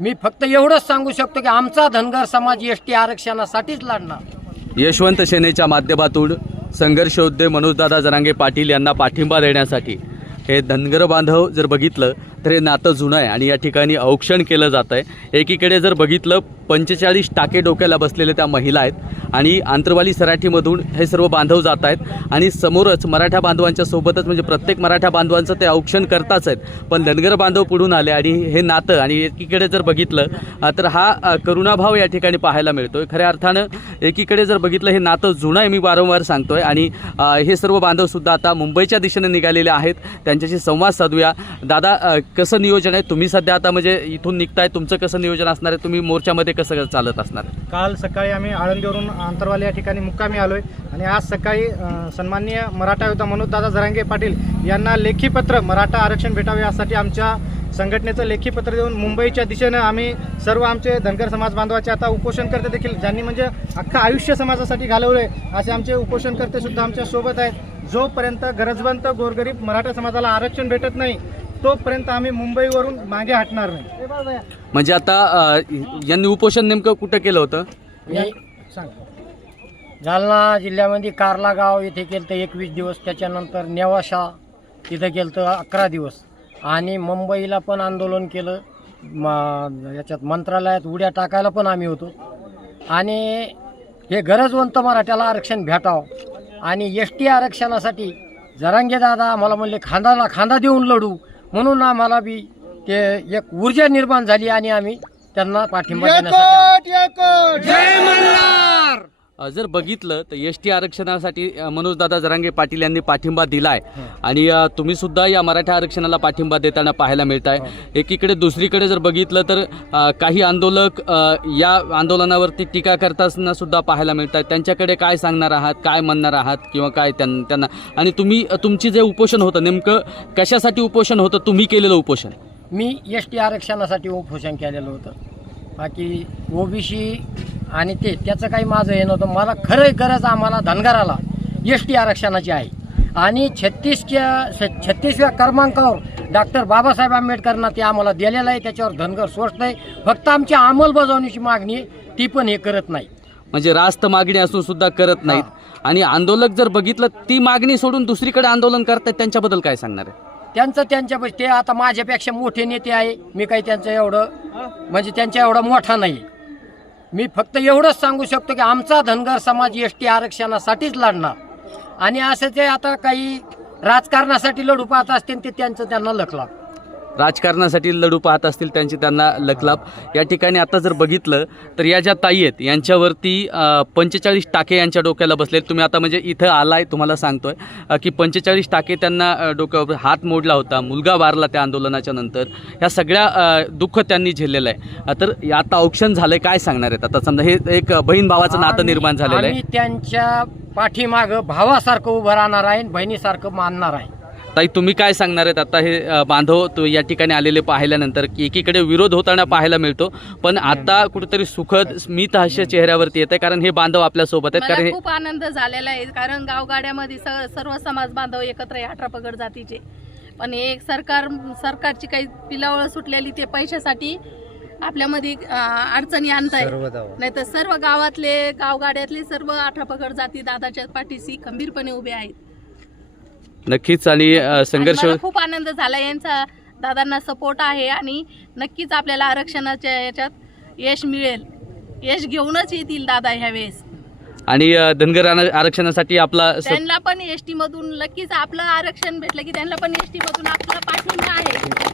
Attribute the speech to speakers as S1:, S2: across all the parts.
S1: मी फक्त एवढंच सांगू शकतो की आमचा धनगर समाज एस टी आरक्षणासाठीच लढणार.
S2: यशवंत सेनेच्या माध्यमातून संघर्षयोद्धे मनोजदादा जरांगे पाटील यांना पाठिंबा देण्यासाठी हे धनगर बांधव जर बघितलं तर हे नातं जुनं आहे आणि या ठिकाणी औक्षण केलं जात आहे. एकीकडे जर बघितलं पंचेचाळीस टाके डोक्याला बसलेल्या त्या महिला आहेत आणि आंतरवाली सराठीमधून हे सर्व बांधव जात आहेत आणि समोरच मराठा बांधवांच्या सोबतच म्हणजे प्रत्येक मराठा बांधवांचं ते औक्षण करताच आहेत. पण धनगर बांधव पुढून आले आणि हे नातं आणि एकीकडे जर बघितलं तर हा करुणाभाव या ठिकाणी पाहायला मिळतोय. खऱ्या अर्थानं एकीकडे जर बघितलं हे नातं जुनं आहे मी वारंवार सांगतोय. आणि हे सर्व बांधव सुद्धा आता मुंबईच्या दिशेने निघालेले आहेत. त्यांच्याशी संवाद साधूया. दादा कसं नियोजन आहे? तुम्ही सध्या आता म्हणजे इथून निघताय तुमचं कसं नियोजन असणार आहे? तुम्ही मोर्चामध्ये कसं चालत असणार आहे?
S3: काल सकाळी आम्ही आळंदीवरून आंतरवाले या ठिकाणी मुक्कामी आलोय आणि आज सकाळी सन्माननीय मराठा योद्धा मनोजदादा जरांगे पाटील यांना लेखी पत्र मराठा आरक्षण भेटावे यासाठी आमच्या संघटनेचं लेखी पत्र देऊन मुंबईच्या दिशेनं आम्ही सर्व आमचे धनगर समाज बांधवाचे आता उपोषणकर्ते देखील ज्यांनी म्हणजे अख्खं आयुष्य समाजासाठी घालवले असे आमचे उपोषणकर्ते सुद्धा आमच्यासोबत आहेत. जोपर्यंत गरजवंत गोरगरीब मराठा समाजाला आरक्षण भेटत नाही तोपर्यंत आम्ही मुंबईवरून मागे हटणार नाही.
S2: म्हणजे आता अ, यांनी उपोषण नेमकं कुठं केलं होतं?
S1: मी
S3: सांग.
S1: जालना जिल्ह्यामध्ये कार्ला गाव येथे केलं तर एकवीस दिवस. त्याच्यानंतर नेवाशा तिथं केलं तर अकरा दिवस. आणि मुंबईला पण आंदोलन केलं. म याच्यात मंत्रालयात उड्या टाकायला पण आम्ही होतो. आणि हे गरजवंत मराठ्याला आरक्षण भेटावं. आणि एस टी आरक्षणासाठी जरांगे दादा आम्हाला म्हणले खांदाला खांदा देऊन लढू. म्हणून आम्हाला बी ते एक ऊर्जा निर्माण झाली आणि आम्ही त्यांना पाठिंबा देण्यासाठी
S2: जर बघितलं तर एस टी आरक्षणासाठी मनोजदादा जरांगे पाटील यांनी पाठिंबा दिलाय. आणि तुम्ही सुद्धा या मराठा आरक्षणाला पाठिंबा देताना पाहायला मिळत आहे एकीकडे दुसरीकडे जर बघितलं तर काही आंदोलक या आंदोलनावरती टीका करताना सुद्धा पाहायला मिळत आहेत त्यांच्याकडे काय सांगणार आहात काय म्हणणार आहात किंवा काय त्यां- त्यांना? आणि तुम्ही तुमची जे उपोषण होतं नेमकं कशासाठी उपोषण होतं? तुम्ही केलेलं उपोषण.
S1: मी एस टी आरक्षणासाठी उपोषण केलेलं होतं. बाकी ओबीसी आणि ते त्याचं काही माझं हे नव्हतं. मला खरं गरज आम्हाला धनगराला एस टी आरक्षणाची आहे. आणि छत्तीसच्या छत्तीसव्या क्रमांकावर डॉक्टर बाबासाहेब आंबेडकरांना ते आम्हाला दिलेलं आहे. त्याच्यावर धनगर स्वस्त आहे. फक्त आमची अंमलबजावणीची मागणी ती पण हे करत नाही.
S2: म्हणजे रास्त मागणी असून सुद्धा करत नाहीत. आणि आंदोलक जर बघितलं ती मागणी सोडून दुसरीकडे आंदोलन करतायत त्यांच्याबद्दल काय सांगणार आहे?
S1: त्यांचं त्यांच्या ते आता माझ्यापेक्षा मोठे नेते आहे. मी काही त्यांचं एवढं म्हणजे त्यांच्या एवढा मोठा नाही. मी फक्त एवढंच सांगू शकतो की आमचा धनगर समाज एस टी आरक्षणासाठीच लढणार. आणि असं जे आता काही राजकारणासाठी लढू पाहत असतील ते त्यांचं त्यांना लखला
S2: राजकारणासाठी लढू पाहत असतील त्यांची त्यांना लखलाप. या ठिकाणी आता जर बघितलं तर या ज्या ताई आहेत यांच्यावरती पंचेचाळीस टाके यांच्या डोक्याला बसले तुम्ही आता म्हणजे इथं आलाय तुम्हाला सांगतोय अ, की पंचेचाळीस टाके त्यांना डोक्यावर हात मोडला होता मुलगा वारला त्या आंदोलनाच्या नंतर. ह्या सगळ्या दुःख त्यांनी झेललेलं आहे. तर आता औक्षण झालंय काय सांगणार आहेत? आता समजा हे एक बहीण भावाचं नातं निर्माण झालेलं आहे.
S1: त्यांच्या पाठीमागं भावासारखं उभं राहणार आहे आणि बहिणीसारखं मानणार आहे.
S2: ताई तुम्ही काय सांगणार आहेत? आता हे बांधव तो या ठिकाणी आलेले पाहिल्यानंतर की एकीकडे विरोध होताना पाहायला मिळतो पण आता कुठेतरी सुखद स्मित हास्य चेहऱ्यावरती येत आहे कारण हे बांधव आपल्यासोबत आहेत कारण
S4: खूप आनंद झालेला आहे कारण गावगाड्यामध्ये सर्व समाज बांधव एकत्र आहे अठरा पगड जातीचे. पण हे एक सरकार सरकारची काही पिलावळ सुटलेली ते पैशासाठी आपल्यामध्ये अडचणी आणत आहे नाही तर सर्व गावातले गावगाड्यातले सर्व अठरा पगड जाती दादाच्या पाठीशी खंबीरपणे उभे आहेत.
S2: नक्कीच. आणि अ,
S4: आणि
S2: संघर्ष
S4: मला खूप आनंद झाला. यांचा दादांना सपोर्ट आहे आणि नक्कीच आपल्याला आरक्षणाच्या याच्यात यश मिळेल. यश घेऊनच येतील दादा ह्या वेळेस.
S2: आणि अ, धनगर आर- आरक्षणासाठी आपला स-
S4: त्यांना पण एस टी मधून नक्कीच आपलं आरक्षण भेटलं की त्यांना पण एस टी मधून आपला पाठिंबा आहे.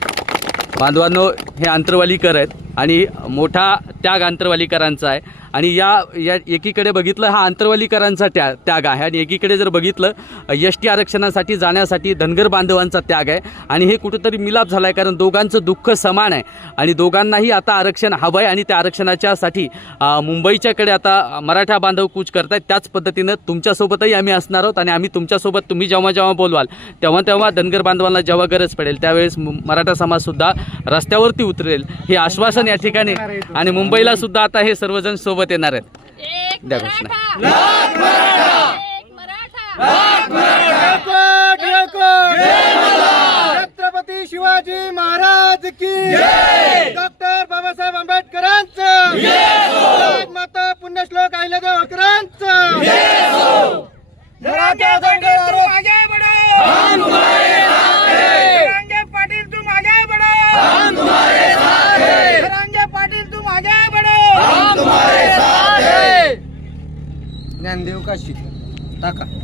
S2: बांधवांनो हे आंतरवालीकर आहेत आणि मोठा त्याग आंतरवालीकरांचा आहे. आणि या या एकीकडे बघितलं हा आंतरवालीकरांचा त्या त्याग आहे. आणि एकीकडे जर बघितलं एस टी आरक्षणासाठी जाण्यासाठी धनगर बांधवांचा त्याग आहे. आणि हे कुठंतरी मिलाप झाला आहे कारण दोघांचं दुःख समान आहे. आणि दोघांनाही आता आरक्षण हवं आहे आणि त्या आरक्षणाच्यासाठी मुंबईच्याकडे आता मराठा बांधव कूच करतायत. त्याच पद्धतीनं तुमच्यासोबतही आम्ही असणार आहोत आणि आम्ही तुमच्यासोबत तुम्ही जेव्हा जेव्हा बोलवाल तेव्हा तेव्हा धनगर बांधवांना जेव्हा गरज पडेल त्यावेळेस मराठा समाजसुद्धा रस्त्यावरती उतरेल. हे आश्वासन या ठिकाणी. आणि मुंबईला सुद्धा आता हे सर्वजण सोबत येणार आहेत.
S4: एक
S2: द्या घोषणा.
S3: शिवाजी महाराज की डॉक्टर बाबासाहेब आंबेडकरांचं ज्ञानदेव काशी टाका.